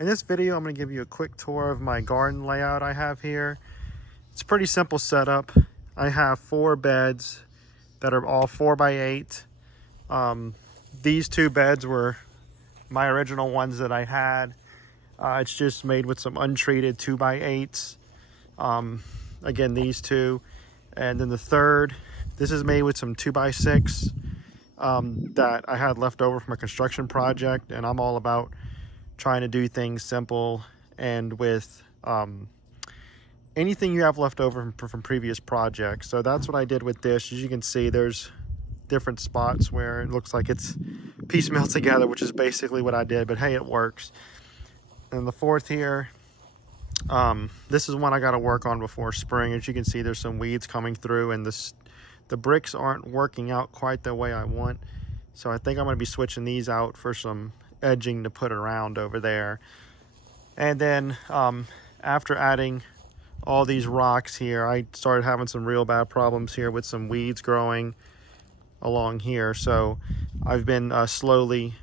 In this video, I'm going to give you a quick tour of my garden layout I have here. It's a pretty simple setup. I have 4 beds that are all 4x8. These 2 beds were my original ones that I had. It's just made with some untreated 2x8s. Again, these 2. And then the third, this is made with some 2x6 that I had left over from a construction project. And I'm all about trying to do things simple and with anything you have left over from previous projects. So that's what I did with this. As you can see, there's different spots where it looks like it's piecemeal together, which is basically what I did, but hey, it works. And the fourth here, this is one I got to work on before spring. As you can see, there's some weeds coming through, and the bricks aren't working out quite the way I want. So I think I'm going to be switching these out for some edging to put around over there. And then after adding all these rocks here, I started having some real bad problems here with some weeds growing along here. So I've been slowly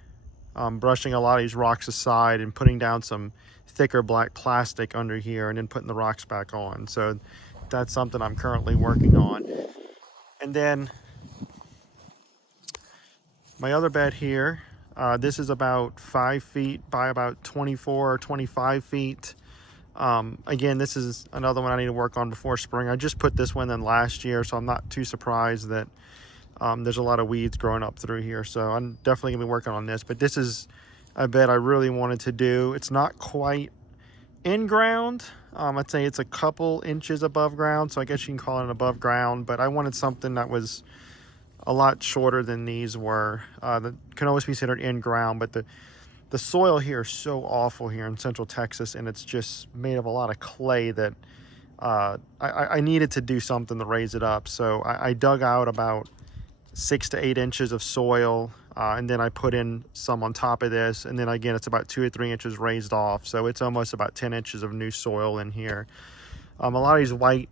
brushing a lot of these rocks aside and putting down some thicker black plastic under here and then putting the rocks back on. So that's something I'm currently working on. And then my other bed here, this is about 5 feet by about 24 or 25 feet. Again, this is another one I need to work on before spring. I just put this one in last year, so I'm not too surprised that there's a lot of weeds growing up through here. So I'm definitely gonna be working on this, but this is a bed I really wanted to do. It's not quite in ground. I'd say it's a couple inches above ground, so I guess you can call it above ground, but I wanted something that was a lot shorter than these were. That can always be considered in ground, but the soil here is so awful here in Central Texas, and it's just made of a lot of clay that I needed to do something to raise it up. So I dug out about 6 to 8 inches of soil, and then I put in some on top of this, and then again it's about 2 or 3 inches raised off, so it's almost about 10 inches of new soil in here. A lot of these white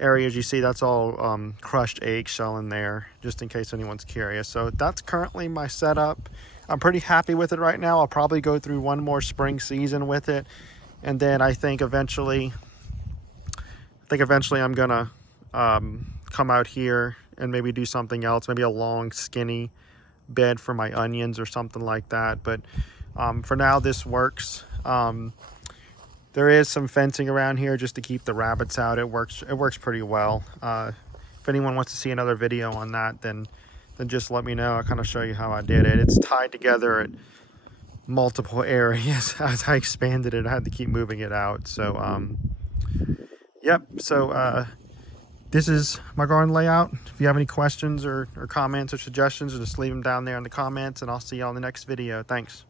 areas you see, that's all crushed eggshell in there, just in case anyone's curious. So that's currently my setup. I'm pretty happy with it right now. I'll probably go through one more spring season with it, and then I think eventually I'm gonna come out here and maybe do something else, maybe a long skinny bed for my onions or something like that. But for now, this works. There is some fencing around here just to keep the rabbits out. It works pretty well. If anyone wants to see another video on that, then just let me know. I'll kind of show you how I did it. It's tied together at multiple areas. As I expanded it, I had to keep moving it out. So yep, so this is my garden layout. If you have any questions or comments or suggestions, just leave them down there in the comments, and I'll see you on the next video. Thanks.